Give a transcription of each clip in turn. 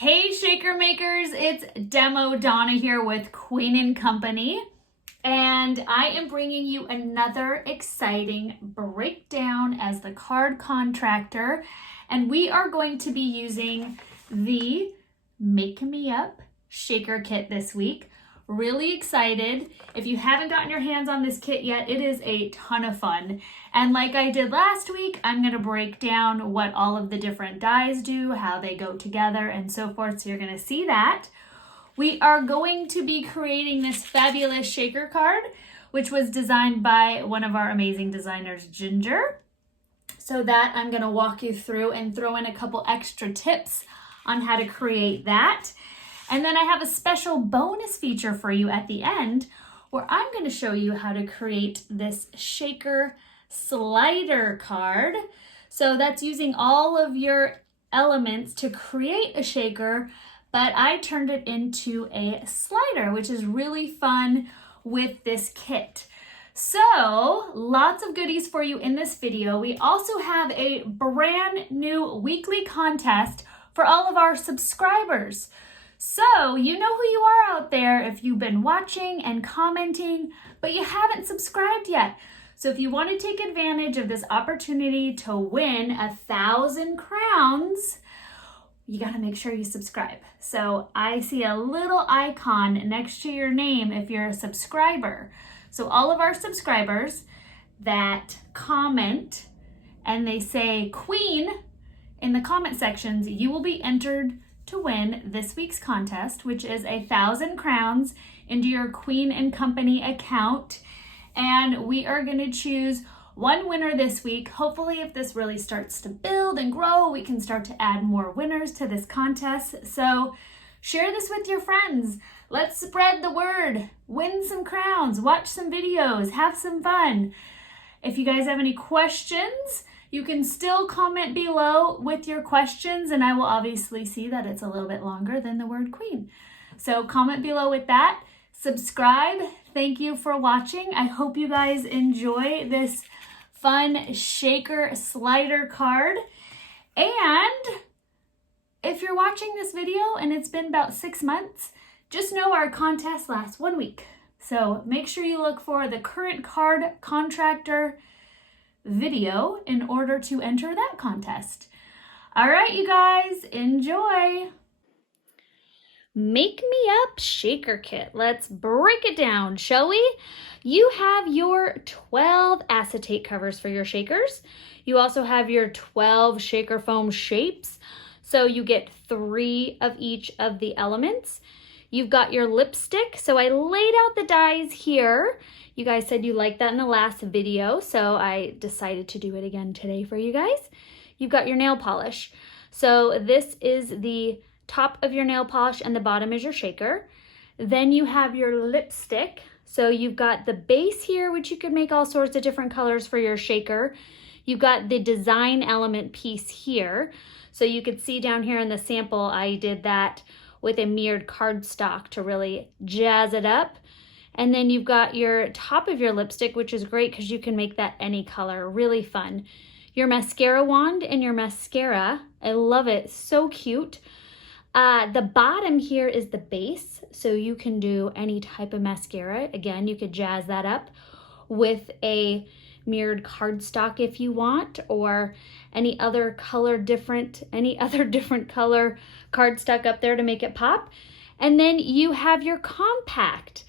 Hey shaker makers, it's Donna here with Queen & Company, and I am bringing you another exciting breakdown as the card contractor, and we are going to be using the Make Me Up shaker kit this week. Really excited. If you haven't gotten your hands on this kit yet, it is a ton of fun. And like I did last week, I'm going to break down what all of the different dies do, how they go together, and so forth. So you're going to see that. We are going to be creating this fabulous shaker card, which was designed by one of our amazing designers, Ginger. So that I'm going to walk you through and throw in a couple extra tips on how to create that. And then I have a special bonus feature for you at the end where I'm going to show you how to create this shaker slider card. So that's using all of your elements to create a shaker, but I turned it into a slider, which is really fun with this kit. So lots of goodies for you in this video. We also have a brand new weekly contest for all of our subscribers. So you know who you are out there if you've been watching and commenting, but you haven't subscribed yet. So if you want to take advantage of this opportunity to win 1,000 crowns, you got to make sure you subscribe. So I see a little icon next to your name if you're a subscriber. So all of our subscribers that comment and they say Queen in the comment sections, you will be entered to win this week's contest, which is 1,000 crowns into your Queen & Company account. And we are going to choose one winner this week. Hopefully, if this really starts to build and grow, we can start to add more winners to this contest. So share this with your friends. Let's spread the word. Win some crowns, watch some videos, have some fun. If you guys have any questions, you can still comment below with your questions, and I will obviously see that it's a little bit longer than the word queen. So comment below with that. Subscribe. Thank you for watching. I hope you guys enjoy this fun shaker slider card. And if you're watching this video and it's been about 6 months, just know our contest lasts 1 week. So make sure you look for the current card contractor video in order to enter that contest. All right, you guys, enjoy. Make Me Up shaker kit. Let's break it down, shall we? You have your 12 acetate covers for your shakers. You also have your 12 shaker foam shapes. So you get 3 of each of the elements. You've got your lipstick. So I laid out the dies here. You guys said you liked that in the last video, so I decided to do it again today for you guys. You've got your nail polish. So this is the top of your nail polish and the bottom is your shaker. Then you have your lipstick. So you've got the base here, which you could make all sorts of different colors for your shaker. You've got the design element piece here. So you could see down here in the sample, I did that with a mirrored cardstock to really jazz it up. And then you've got your top of your lipstick, which is great because you can make that any color, really fun. Your mascara wand and your mascara, I love it, so cute. The bottom here is the base, so you can do any type of mascara. Again, you could jazz that up with a mirrored cardstock if you want, or any other different color cardstock up there to make it pop. And then you have your compact.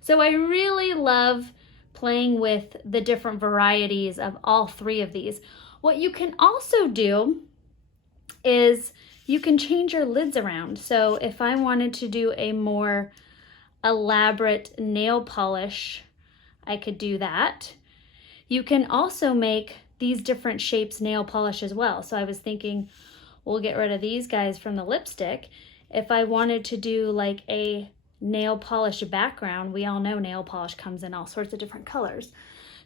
So I really love playing with the different varieties of all 3 of these. What you can also do is you can change your lids around. So if I wanted to do a more elaborate nail polish, I could do that. You can also make these different shapes nail polish as well. So I was thinking, we'll get rid of these guys from the lipstick. If I wanted to do like a nail polish background, we all know nail polish comes in all sorts of different colors.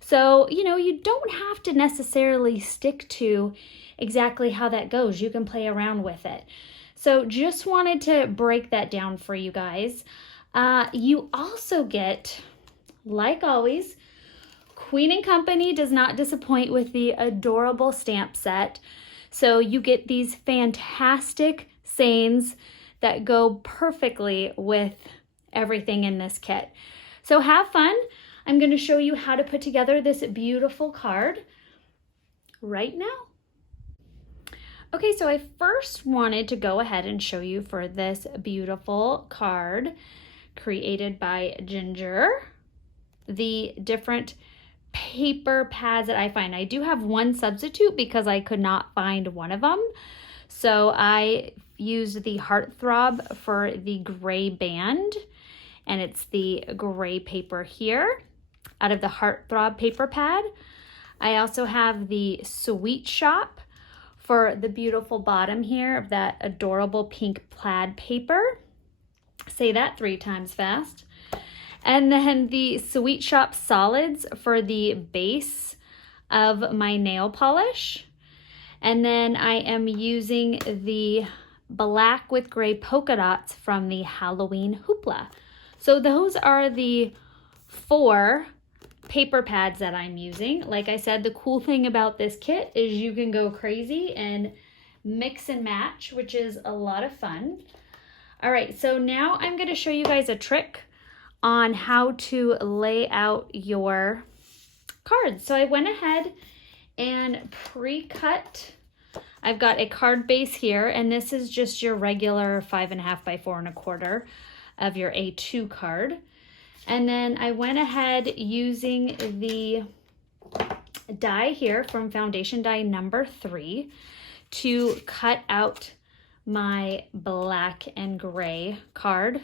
So, you know, you don't have to necessarily stick to exactly how that goes. You can play around with it. So just wanted to break that down for you guys. You also get, like always, Queen & Company does not disappoint with the adorable stamp set. So you get these fantastic sayings that go perfectly with everything in this kit. So have fun. I'm going to show you how to put together this beautiful card right now. Okay, so I first wanted to go ahead and show you for this beautiful card created by Ginger, the different paper pads that I find. I do have one substitute because I could not find one of them. So I used the Throb for the gray band, and it's the gray paper here out of the Throb paper pad. I also have the Sweet Shop for the beautiful bottom here of that adorable pink plaid paper. Say that 3 times fast. And then the Sweet Shop Solids for the base of my nail polish. And then I am using the black with gray polka dots from the Halloween Hoopla. So those are the 4 paper pads that I'm using. Like I said, the cool thing about this kit is you can go crazy and mix and match, which is a lot of fun. All right, so now I'm going to show you guys a trick on how to lay out your cards. So I went ahead and pre-cut. I've got a card base here, and this is just your regular 5.5 by 4.25 of your A2 card. And then I went ahead using the die here from foundation die number 3 to cut out my black and gray card.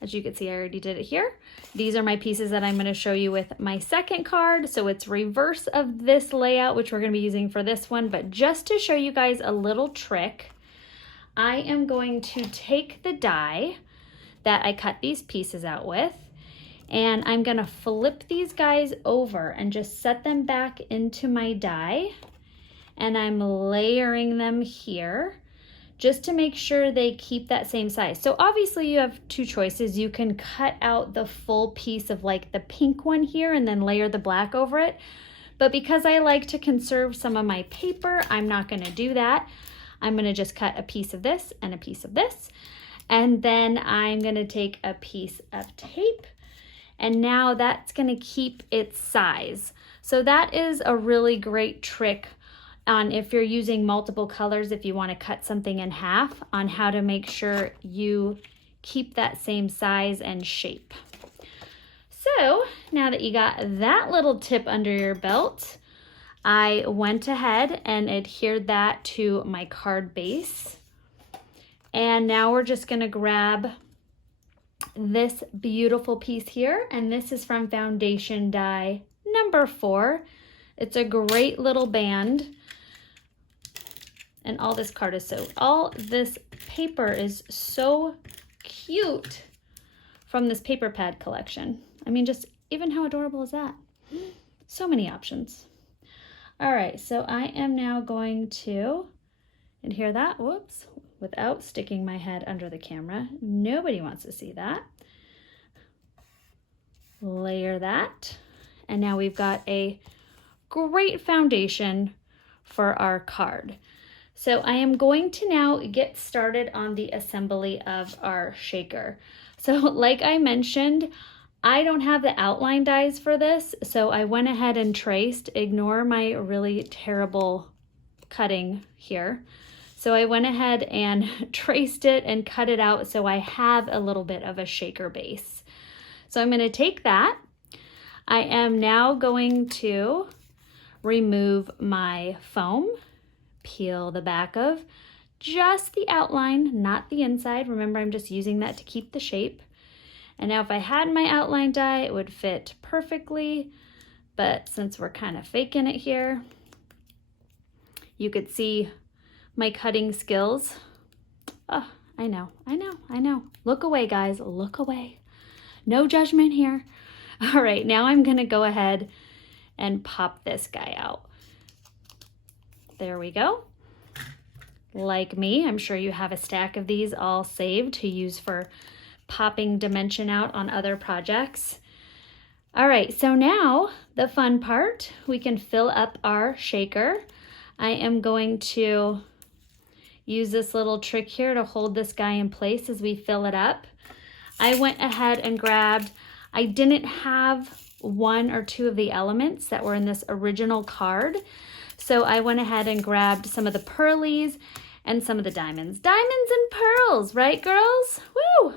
As you can see, I already did it here. These are my pieces that I'm going to show you with my second card. So it's reverse of this layout, which we're going to be using for this one. But just to show you guys a little trick, I am going to take the die that I cut these pieces out with, and I'm going to flip these guys over and just set them back into my die. And I'm layering them here just to make sure they keep that same size. So obviously you have 2 choices. You can cut out the full piece of like the pink one here and then layer the black over it. But because I like to conserve some of my paper, I'm not going to do that. I'm going to just cut a piece of this and a piece of this. And then I'm going to take a piece of tape, and now that's going to keep its size. So that is a really great trick on if you're using multiple colors, if you want to cut something in half, on how to make sure you keep that same size and shape. So now that you got that little tip under your belt, I went ahead and adhered that to my card base. And now we're just going to grab this beautiful piece here, and this is from foundation die number 4. It's a great little band, and all this paper is so cute from this paper pad collection. I mean, just even how adorable is that? So many options. All right, so I am now going to adhere that, whoops, without sticking my head under the camera. Nobody wants to see that. Layer that. And now we've got a great foundation for our card. So I am going to now get started on the assembly of our shaker. So like I mentioned, I don't have the outline dies for this, so I went ahead and traced. Ignore my really terrible cutting here. So I went ahead and traced it and cut it out so I have a little bit of a shaker base. So I'm going to take that. I am now going to remove my foam, peel the back of just the outline, not the inside. Remember, I'm just using that to keep the shape. And now if I had my outline die, it would fit perfectly. But since we're kind of faking it here, you could see my cutting skills. Oh, I know. Look away, guys, look away. No judgment here. All right, now I'm gonna go ahead and pop this guy out. There we go. Like me, I'm sure you have a stack of these all saved to use for popping dimension out on other projects. All right, so now the fun part, we can fill up our shaker. I am going to use this little trick here to hold this guy in place as we fill it up. I went ahead and grabbed, I didn't have one or two of the elements that were in this original card. So I went ahead and grabbed some of the Pearlies and some of the diamonds. Diamonds and pearls, right, girls? Woo!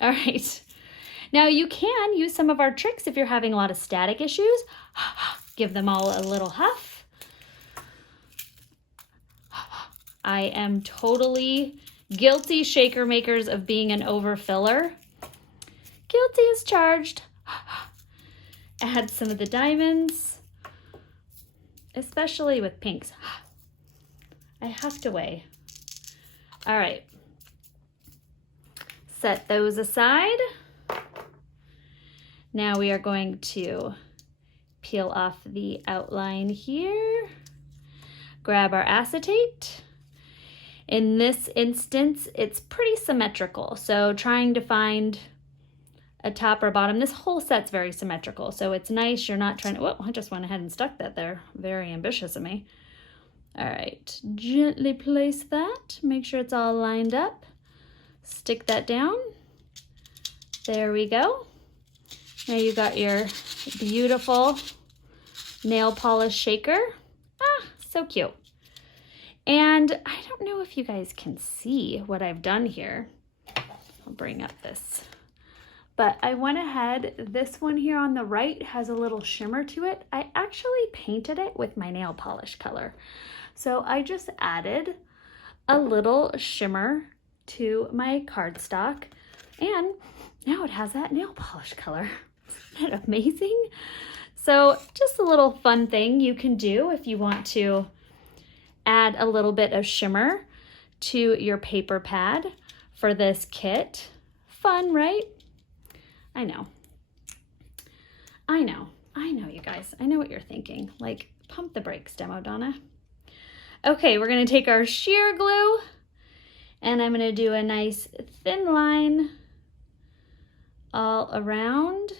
All right. Now you can use some of our tricks if you're having a lot of static issues. Give them all a little huff. I am totally guilty, shaker makers, of being an overfiller. Guilty as charged. Add some of the diamonds, especially with pinks. I have to weigh. All right. Set those aside. Now we are going to peel off the outline here. Grab our acetate. In this instance, it's pretty symmetrical. So trying to find a top or bottom, this whole set's very symmetrical. So it's nice, you're not trying to, whoa, I just went ahead and stuck that there. Very ambitious of me. All right, gently place that. Make sure it's all lined up. Stick that down. There we go. Now you got your beautiful nail polish shaker. Ah, so cute. And I don't know if you guys can see what I've done here. I'll bring up this. But I went ahead, this one here on the right has a little shimmer to it. I actually painted it with my nail polish color. So I just added a little shimmer to my cardstock, and now it has that nail polish color. Isn't that amazing? So just a little fun thing you can do if you want to add a little bit of shimmer to your paper pad for this kit. Fun, right? I know, you guys. I know what you're thinking. Like, pump the brakes, Demo Donna. Okay, we're gonna take our sheer glue and I'm gonna do a nice thin line all around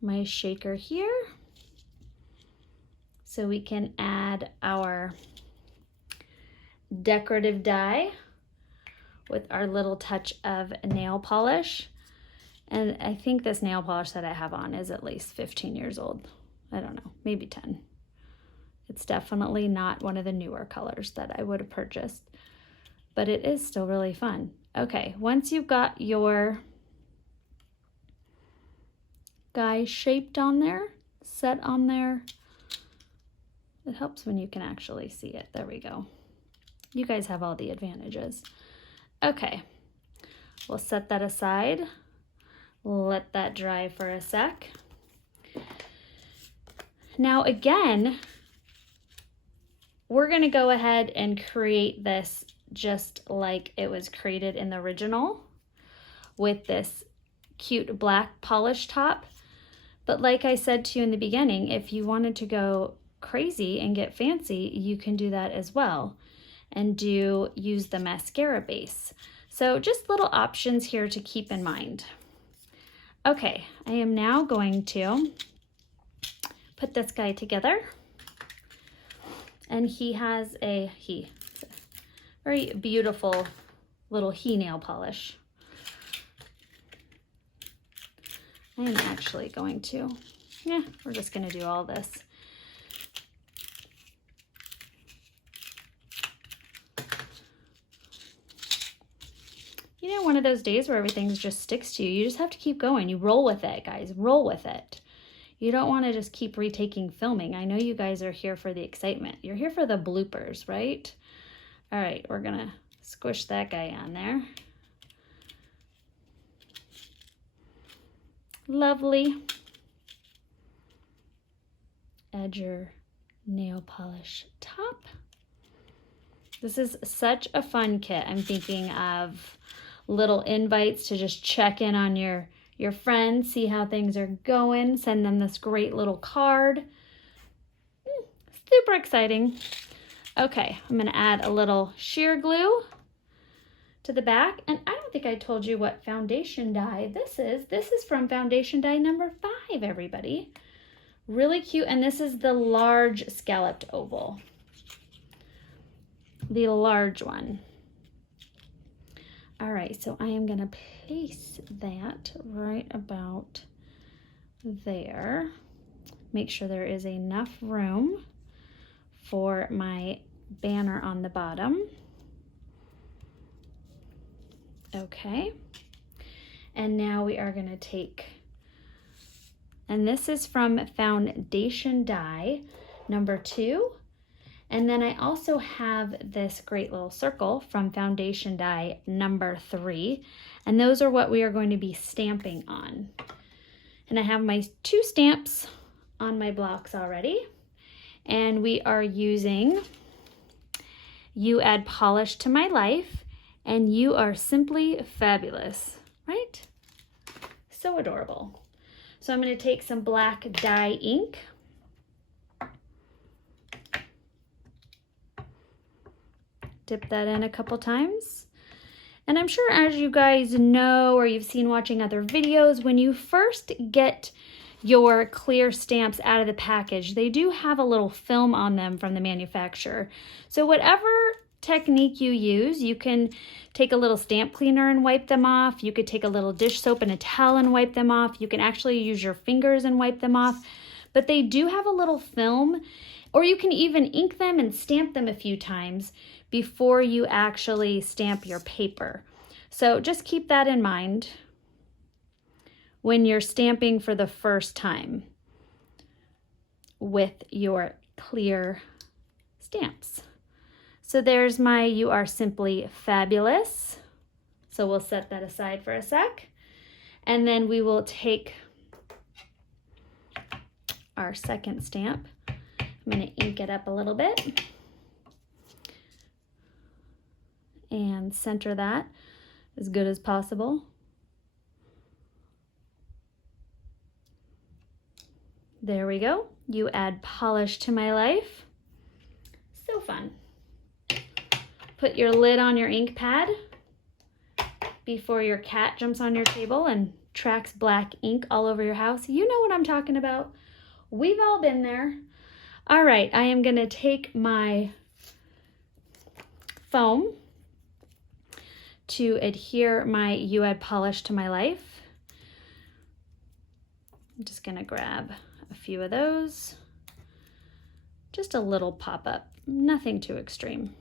my shaker here so we can add our decorative die with our little touch of nail polish. And I think this nail polish that I have on is at least 15 years old. I don't know, maybe 10. It's definitely not one of the newer colors that I would have purchased, but it is still really fun. Okay, once you've got your guy shaped on there, set on there, it helps when you can actually see it. There we go. You guys have all the advantages. Okay, we'll set that aside. Let that dry for a sec. Now again, we're gonna go ahead and create this just like it was created in the original with this cute black polish top. But like I said to you in the beginning, if you wanted to go crazy and get fancy, you can do that as well and use the mascara base. So just little options here to keep in mind. Okay, I am now going to put this guy together. And he has a very beautiful little nail polish. I am actually going to, we're just going to do all this. You know, one of those days where everything just sticks to you. You just have to keep going. You roll with it, guys. Roll with it. You don't want to just keep retaking filming. I know you guys are here for the excitement. You're here for the bloopers, right? All right, we're going to squish that guy on there. Lovely. Add your nail polish top. This is such a fun kit. I'm thinking of little invites to just check in on your friends, see how things are going, send them this great little card. Super exciting. Okay, I'm gonna add a little sheer glue to the back. And I don't think I told you what foundation dye this is. This is from foundation dye number 5, everybody. Really cute, and this is the large scalloped oval. the large one. All right, so I am gonna place that right about there. Make sure there is enough room for my banner on the bottom. Okay, and now we are gonna take, and this is from Foundation Die number 2. And then I also have this great little circle from Foundation Die number 3. And those are what we are going to be stamping on. And I have my 2 stamps on my blocks already. And we are using You Add Polish to My Life and You Are Simply Fabulous, right? So adorable. So I'm going to take some black dye ink. Dip that in a couple times. And I'm sure, as you guys know, or you've seen watching other videos, when you first get your clear stamps out of the package, they do have a little film on them from the manufacturer. So whatever technique you use, you can take a little stamp cleaner and wipe them off. You could take a little dish soap and a towel and wipe them off. You can actually use your fingers and wipe them off. But they do have a little film, or you can even ink them and stamp them a few times before you actually stamp your paper. So just keep that in mind when you're stamping for the first time with your clear stamps. So there's my You Are Simply Fabulous. So we'll set that aside for a sec. And then we will take our second stamp. I'm going to ink it up a little bit and center that as good as possible. There we go. You Add Polish to My Life. So fun. Put your lid on your ink pad before your cat jumps on your table and tracks black ink all over your house. You know what I'm talking about. We've all been there. All right, I am gonna take my foam to adhere my You Add Polish to My Life. I'm just gonna grab a few of those. Just a little pop-up, nothing too extreme.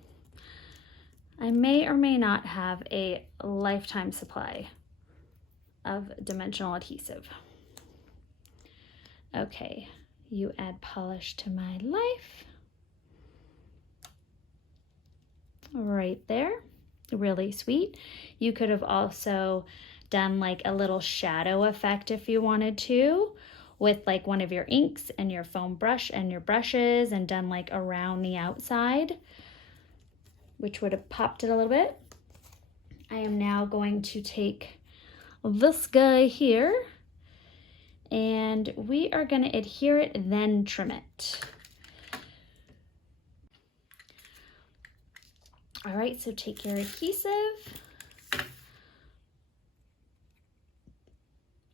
I may or may not have a lifetime supply of dimensional adhesive. Okay, You Add Polish to My Life. Right there. Really sweet. You could have also done like a little shadow effect if you wanted to, with like one of your inks and your foam brush and your brushes, and done like around the outside, which would have popped it a little bit. I am now going to take this guy here and we are going to adhere it, then trim it. All right, so take your adhesive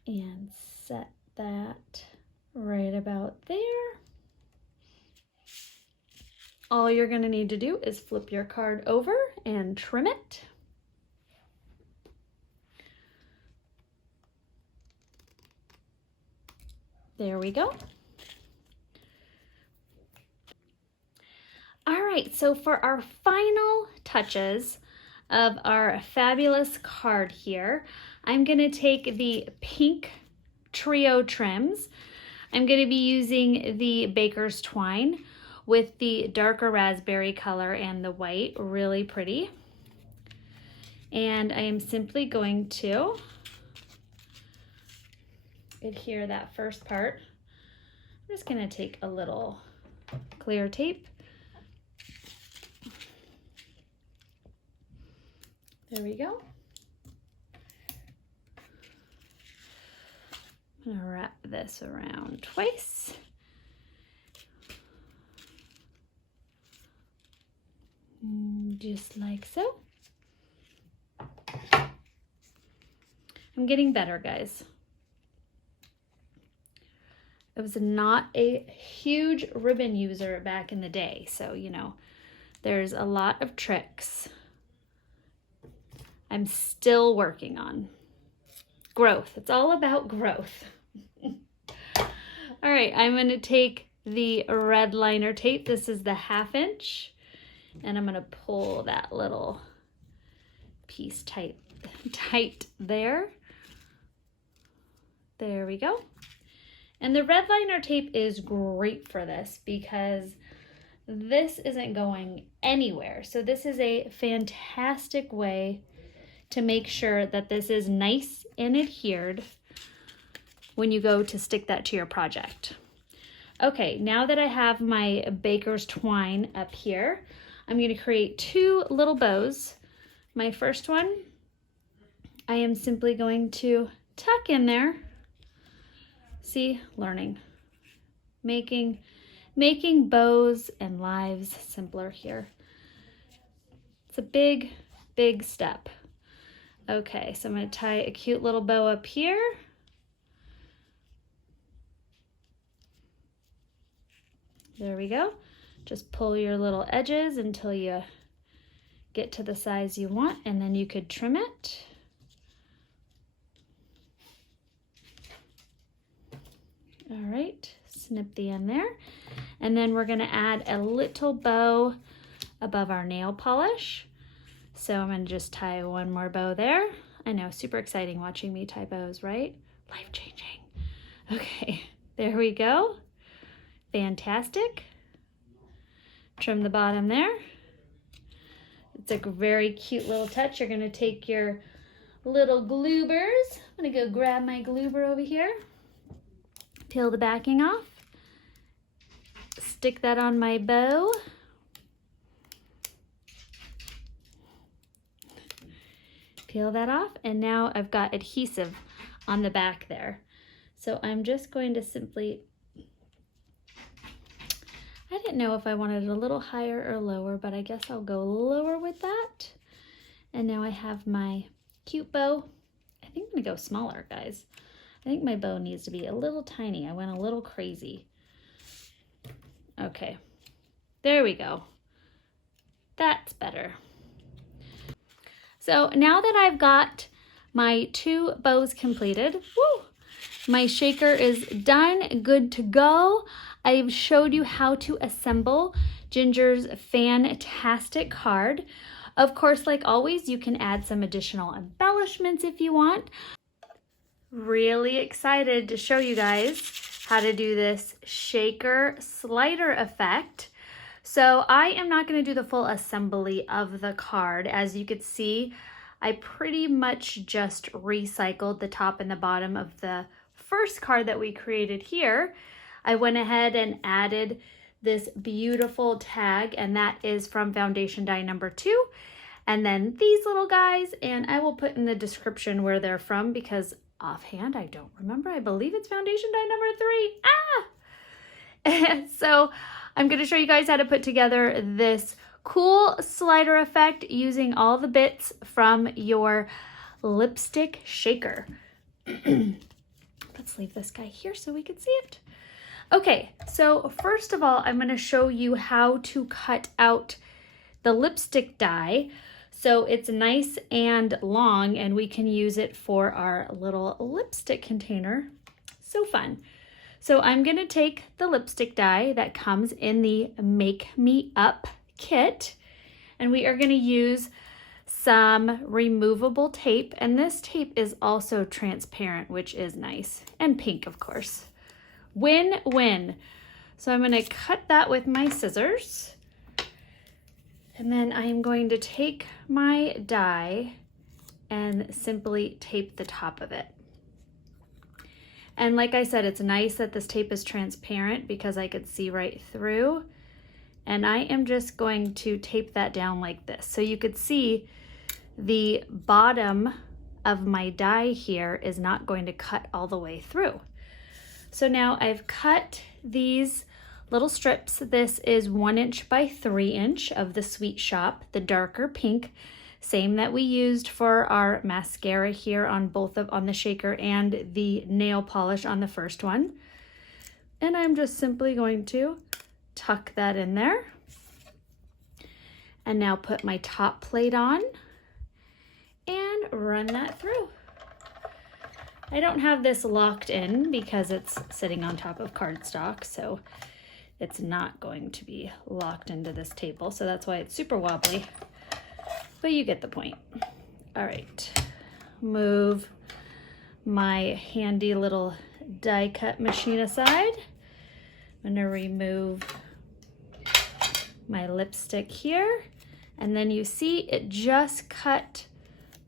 and set that right about there. All you're going to need to do is flip your card over and trim it. There we go. All right, so for our final touches of our fabulous card here, I'm going to take the pink trio trims. I'm going to be using the Baker's Twine with the darker raspberry color and the white, really pretty. And I am simply going to adhere that first part. I'm just going to take a little clear tape. There we go. I'm gonna wrap this around twice. Just like so. I'm getting better, guys. I was not a huge ribbon user back in the day, so, you know, There's a lot of tricks I'm still working on. Growth. It's all about growth. All right, I'm going to take the red liner tape. This is the 1/2 inch, and I'm going to pull that little piece tight there. There we go. And the red liner tape is great for this because this isn't going anywhere. So this is a fantastic way to make sure that this is nice and adhered when you go to stick that to your project. Okay, now that I have my baker's twine up here, I'm going to create 2 little bows. My first one, I am simply going to tuck in there. See, learning, making bows and lives simpler here. It's a big step. Okay, so I'm going to tie a cute little bow up here. There we go. Just pull your little edges until you get to the size you want, and then you could trim it. All right, snip the end there. And then we're gonna add a little bow above our nail polish. So I'm gonna just tie one more bow there. I know, super exciting watching me tie bows, right? Life-changing. Okay, there we go. Fantastic. Trim the bottom there. It's a very cute little touch. You're gonna take your little gloobers. I'm gonna go grab my gloober over here. Peel the backing off. Stick that on my bow. Peel that off, and now I've got adhesive on the back there. So I'm just going to simply, I didn't know if I wanted it a little higher or lower, but I guess I'll go lower with that. And now I have my cute bow. I think I'm gonna go smaller, guys. I think my bow needs to be a little tiny. I went a little crazy. Okay, there we go. That's better. So now that I've got my 2 bows completed, woo, my shaker is done, good to go. I've showed you how to assemble Ginger's fantastic card. Of course, like always, you can add some additional embellishments if you want. Really excited to show you guys how to do this shaker slider effect. So I am not going to do the full assembly of the card. As you could see, I pretty much just recycled the top and the bottom of the first card that we created here. I went ahead and added this beautiful tag, and that is from foundation die number 2. And then these little guys, and I will put in the description where they're from because offhand, I don't remember. I believe it's foundation die number 3. And so I'm going to show you guys how to put together this cool slider effect using all the bits from your lipstick shaker. Let's leave this guy here so we can see it. Okay, so first of all, I'm going to show you how to cut out the lipstick die so it's nice and long, and we can use it for our little lipstick container. So fun. So I'm going to take the lipstick die that comes in the Make Me Up kit, and we are going to use some removable tape, and this tape is also transparent, which is nice, and pink, of course. Win-win. So I'm going to cut that with my scissors. And then I am going to take my die and simply tape the top of it. And like I said, it's nice that this tape is transparent because I could see right through. And I am just going to tape that down like this. So you could see the bottom of my die here is not going to cut all the way through. So now I've cut these little strips. This is 1 inch by 3 inch of the Sweet Shop, the darker pink, same that we used for our mascara here on on the shaker and the nail polish on the first one. And I'm just simply going to tuck that in there. And now put my top plate on and run that through. I don't have this locked in because it's sitting on top of cardstock, so it's not going to be locked into this table. So that's why it's super wobbly, but you get the point. All right, move my handy little die cut machine aside. I'm gonna remove my lipstick here, and then you see it just cut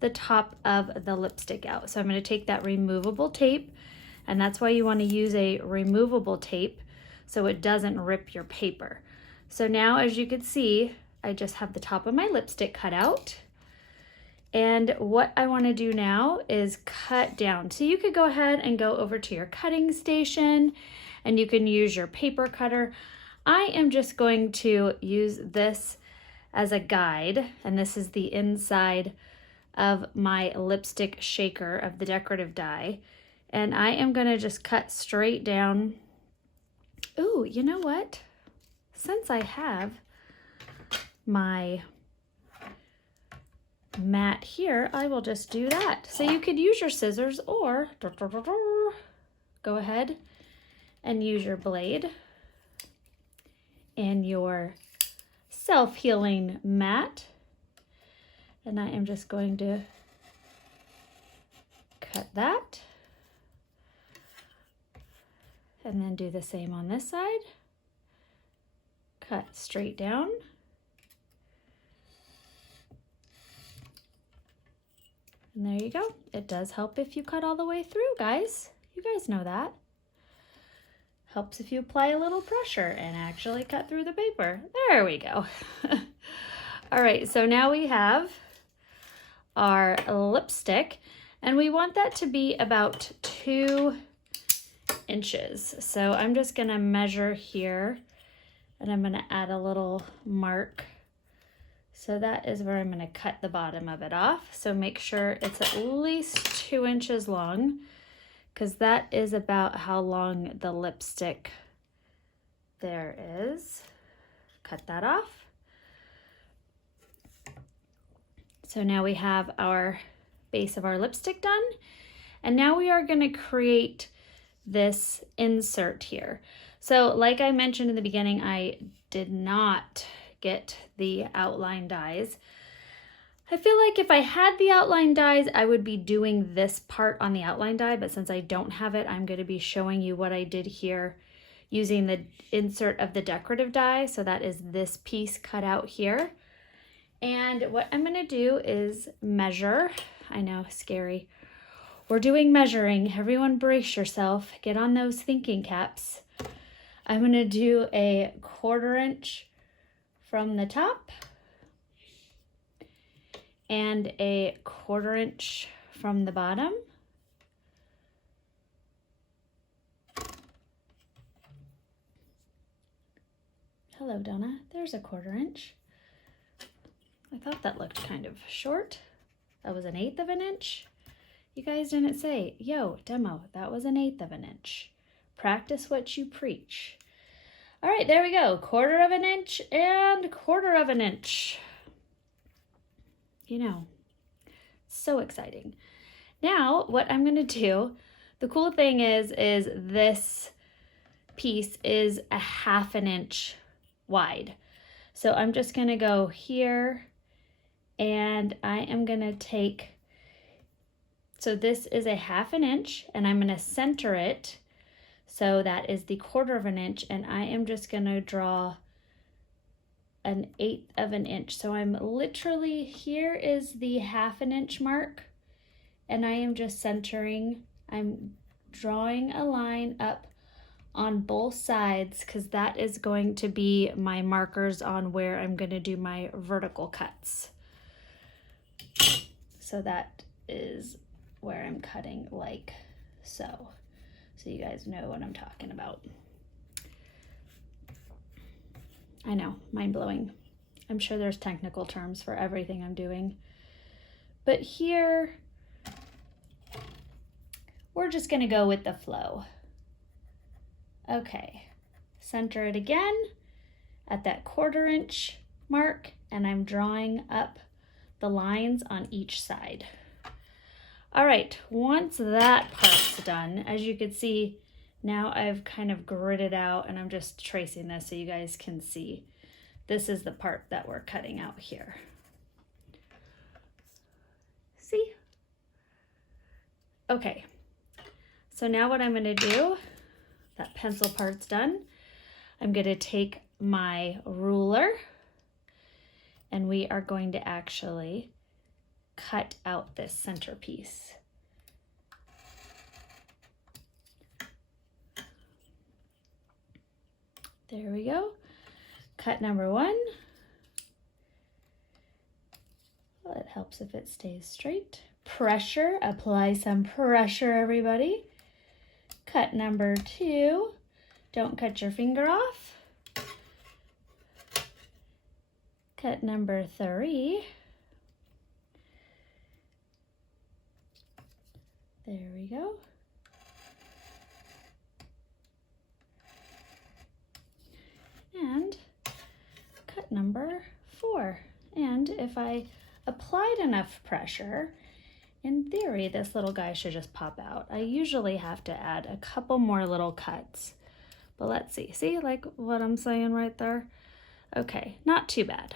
the top of the lipstick out. So I'm going to take that removable tape, and that's why you want to use a removable tape so it doesn't rip your paper. So now, as you can see, I just have the top of my lipstick cut out. And what I want to do now is cut down. So you could go ahead and go over to your cutting station and you can use your paper cutter. I am just going to use this as a guide, and this is the inside of my lipstick shaker of the decorative die. And I am going to just cut straight down. Ooh, you know what? Since I have my mat here, I will just do that. So you could use your scissors or go ahead and use your blade and your self-healing mat. And I am just going to cut that. And then do the same on this side. Cut straight down. And there you go. It does help if you cut all the way through, guys. You guys know that. Helps if you apply a little pressure and actually cut through the paper. There we go. All right, so now we have our lipstick, and we want that to be about 2 inches. So I'm just gonna measure here, and I'm gonna add a little mark. So that is where I'm gonna cut the bottom of it off. So make sure it's at least 2 inches long, because that is about how long the lipstick there is. Cut that off. So now we have our base of our lipstick done. And now we are gonna create this insert here. So like I mentioned in the beginning, I did not get the outline dies. I feel like if I had the outline dies, I would be doing this part on the outline die, but since I don't have it, I'm going to be showing you what I did here using the insert of the decorative die. So that is this piece cut out here. And what I'm going to do is measure. I know, scary. We're doing measuring. Everyone brace yourself. Get on those thinking caps. I'm going to do a 1/4 inch from the top and a 1/4 inch from the bottom. Hello, Donna. There's a 1/4 inch. I thought that looked kind of short. That was 1/8 of an inch. You guys didn't say, yo, demo, that was 1/8 of an inch. Practice what you preach. All right, there we go. 1/4 of an inch and 1/4 of an inch. You know, so exciting. Now, what I'm going to do, the cool thing is this piece is a 1/2 inch wide. So I'm just going to go here and I am going to take, so this is a 1/2 inch and I'm going to center it. So that is the 1/4 of an inch, and I am just going to draw 1/8 of an inch. So I'm literally, here is the 1/2 inch mark, and I am just centering. I'm drawing a line up on both sides because that is going to be my markers on where I'm going to do my vertical cuts. So that is where I'm cutting like so. So you guys know what I'm talking about. I know, mind-blowing. I'm sure there's technical terms for everything I'm doing. But here, we're just gonna go with the flow. Okay, center it again at that 1/4 inch mark, and I'm drawing up the lines on each side. All right, once that part's done, as you can see, now I've kind of gridded out, and I'm just tracing this so you guys can see. This is the part that we're cutting out here. See? Okay, so now what I'm gonna do, that pencil part's done, I'm gonna take my ruler and we are going to actually cut out this centerpiece. There we go. Cut number one. Well, it helps if it stays straight. Pressure, apply some pressure, everybody. Cut number two. Don't cut your finger off. Cut number three. There we go. And cut number four. And if I applied enough pressure, in theory, this little guy should just pop out. I usually have to add a couple more little cuts, but let's see. See, like what I'm saying right there? Okay, not too bad.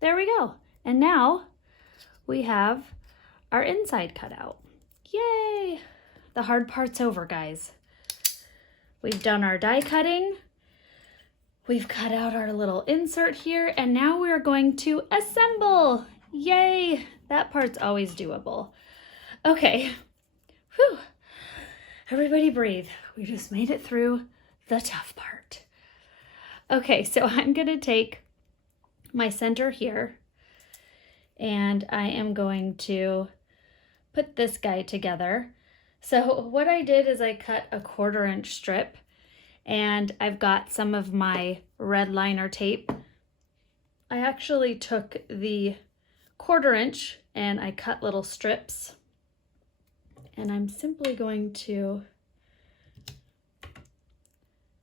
There we go. And now we have our inside cut out. Yay! The hard part's over, guys. We've done our die cutting. We've cut out our little insert here, and now we're going to assemble. Yay! That part's always doable. Okay, whew. Everybody breathe. We just made it through the tough part. Okay, so I'm gonna take my center here, and I am going to put this guy together. So what I did is I cut a 1/4 inch strip, and I've got some of my red liner tape. I actually took the 1/4 inch and I cut little strips, and I'm simply going to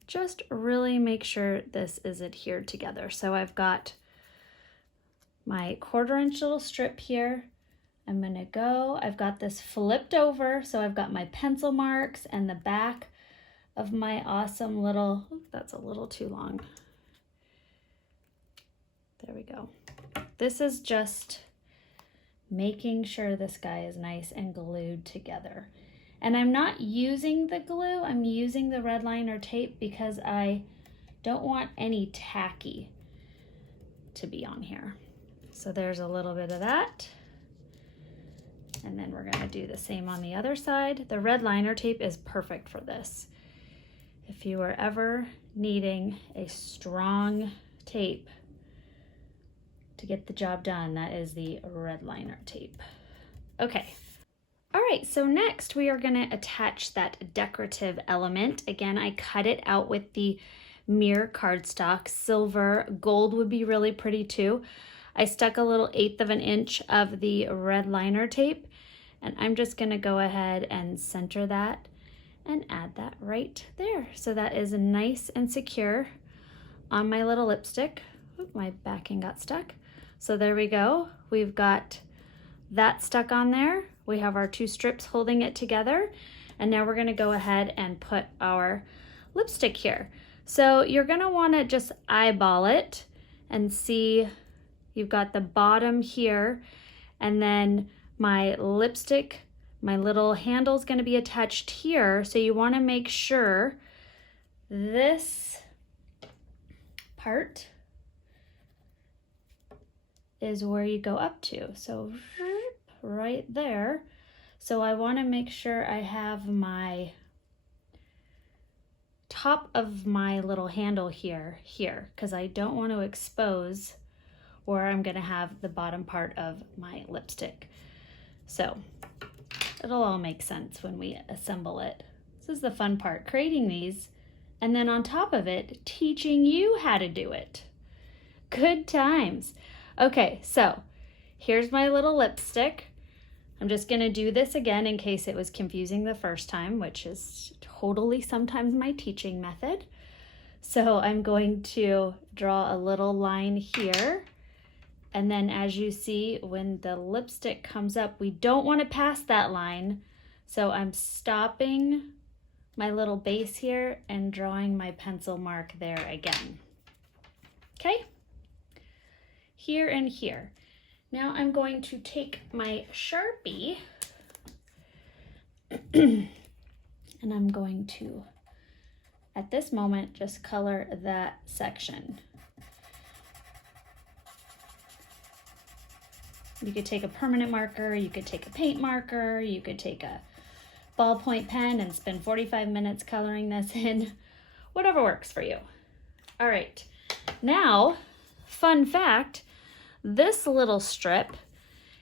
just really make sure this is adhered together. So I've got my 1/4 inch little strip here. I'm gonna go, I've got this flipped over, so I've got my pencil marks and the back of my awesome little, oh, that's a little too long. There we go. This is just making sure this guy is nice and glued together. And I'm not using the glue, I'm using the red liner tape because I don't want any tacky to be on here. So there's a little bit of that. And then we're gonna do the same on the other side. The red liner tape is perfect for this. If you are ever needing a strong tape to get the job done, that is the red liner tape. Okay. All right, so next we are gonna attach that decorative element. Again, I cut it out with the mirror cardstock. Silver, gold would be really pretty too. I stuck a little 1/8 of an inch of the red liner tape, and I'm just gonna go ahead and center that and add that right there. So that is nice and secure on my little lipstick. Oop, my backing got stuck. So there we go. We've got that stuck on there. We have our 2 strips holding it together. And now we're gonna go ahead and put our lipstick here. So you're gonna wanna just eyeball it and see. You've got the bottom here, and then my lipstick, my little handle is going to be attached here. So you want to make sure this part is where you go up to. So right there. So I want to make sure I have my top of my little handle here, because I don't want to expose where I'm gonna have the bottom part of my lipstick. So it'll all make sense when we assemble it. This is the fun part, creating these, and then on top of it, teaching you how to do it. Good times. Okay, so here's my little lipstick. I'm just gonna do this again in case it was confusing the first time, which is totally sometimes my teaching method. So I'm going to draw a little line here, And then as you see, when the lipstick comes up, we don't want to pass that line. So I'm stopping my little base here and drawing my pencil mark there again. Okay? Here and here. Now I'm going to take my Sharpie and I'm going to, at this moment, just color that section. You could take a permanent marker, you could take a paint marker, you could take a ballpoint pen and spend 45 minutes coloring this in, whatever works for you. All right, now, fun fact, this little strip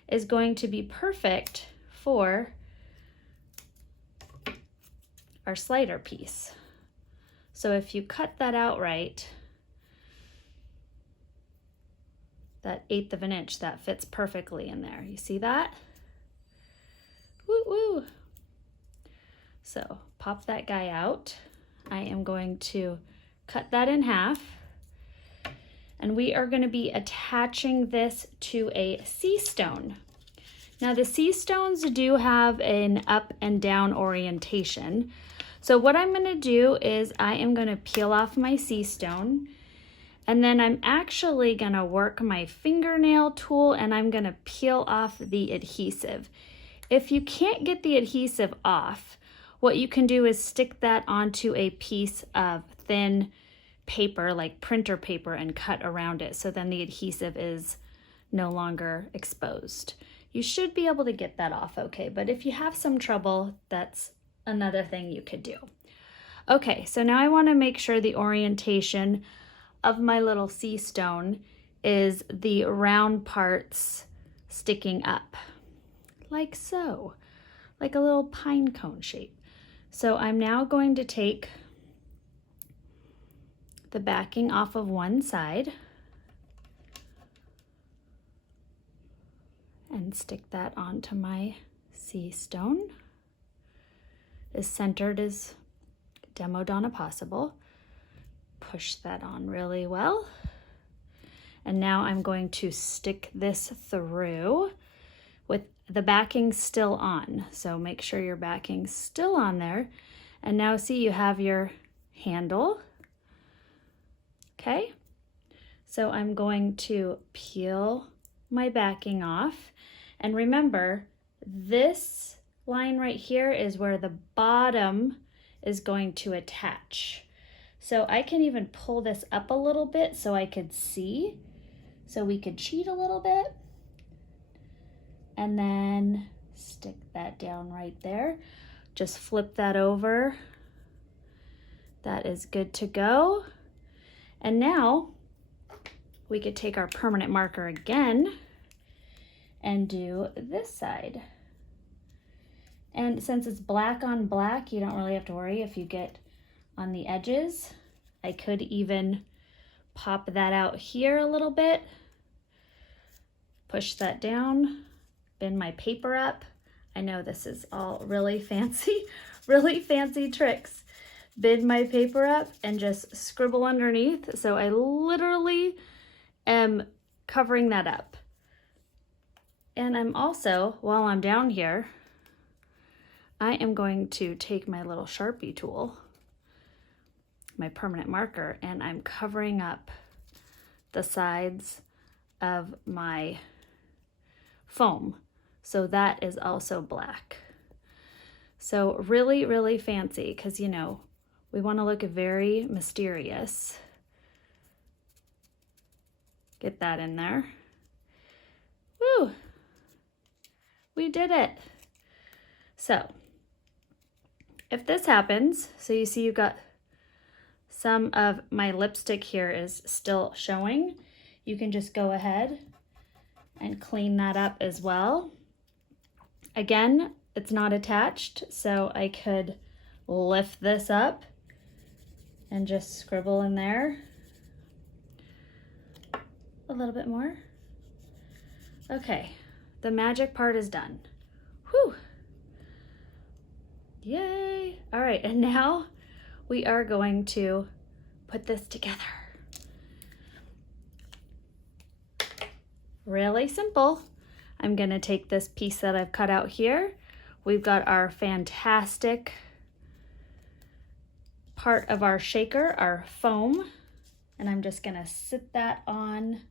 is going to be perfect for our slider piece. So if you cut that out right, that 1/8 of an inch, that fits perfectly in there. You see that? Woo woo. So pop that guy out. I am going to cut that in half. And we are going to be attaching this to a C-stone. Now the C-stones do have an up and down orientation. So what I'm going to do is I am going to peel off my C-stone. And then I'm actually gonna work my fingernail tool and I'm gonna peel off the adhesive. If you can't get the adhesive off, what you can do is stick that onto a piece of thin paper, like printer paper, and cut around it. So then the adhesive is no longer exposed. You should be able to get that off okay, but if you have some trouble, that's another thing you could do. Okay, so now I wanna make sure the orientation of my little C-stone is the round parts sticking up, like so, like a little pine cone shape. So I'm now going to take the backing off of one side and stick that onto my C-stone, as centered as Demo Donna possible. Push that on really well. And now I'm going to stick this through with the backing still on. So make sure your backing's still on there. And now see, you have your handle. Okay. So I'm going to peel my backing off. And remember, this line right here is where the bottom is going to attach. So I can even pull this up a little bit so I could see. So we could cheat a little bit. And then stick that down right there. Just flip that over. That is good to go. And now we could take our permanent marker again and do this side. And since it's black on black, you don't really have to worry if you get on the edges. I could even pop that out here a little bit, push that down, bend my paper up. I know this is all really fancy tricks. Bend my paper up and just scribble underneath. So I literally am covering that up. And I'm also, while I'm down here, I am going to take my little Sharpie tool, my permanent marker, and I'm covering up the sides of my foam. So that is also black. So really, really fancy, because you know, we want to look very mysterious. Get that in there. Woo! We did it. So if this happens, so you see you've got some of my lipstick here is still showing, you can just go ahead and clean that up as well. Again, it's not attached, so I could lift this up and just scribble in there a little bit more. Okay, the magic part is done. Whew. Yay. All right, and now we are going to put this together. Really simple. I'm gonna take this piece that I've cut out here. We've got our fantastic part of our shaker, our foam, and I'm just gonna sit that on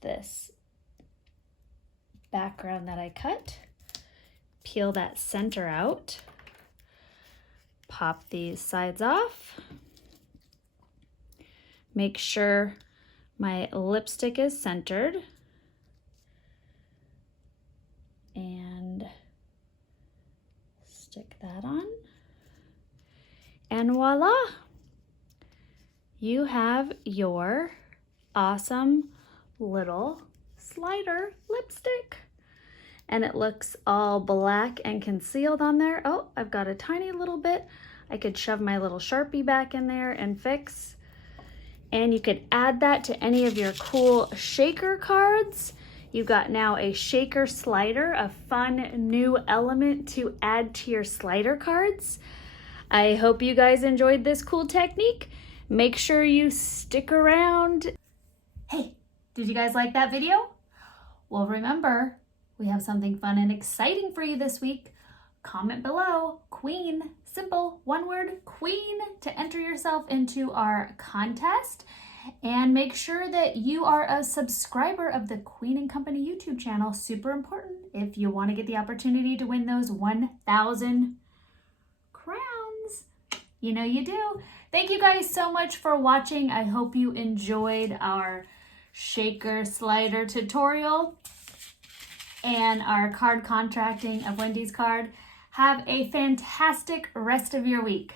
this background that I cut. Peel that center out. Pop these sides off. Make sure my lipstick is centered. And stick that on. And voila! You have your awesome little slider lipstick. And it looks all black and concealed on there. Oh, I've got a tiny little bit. I could shove my little Sharpie back in there and fix. And you could add that to any of your cool shaker cards. You've got now a shaker slider, a fun new element to add to your slider cards. I hope you guys enjoyed this cool technique. Make sure you stick around. Hey, did you guys like that video? Well, remember, we have something fun and exciting for you this week. Comment below, Queen, simple, one word, Queen, to enter yourself into our contest. And make sure that you are a subscriber of the Queen & Company YouTube channel. Super important if you want to get the opportunity to win those 1,000 crowns. You know you do. Thank you guys so much for watching. I hope you enjoyed our shaker slider tutorial and our card contracting of Wendy's card. Have a fantastic rest of your week.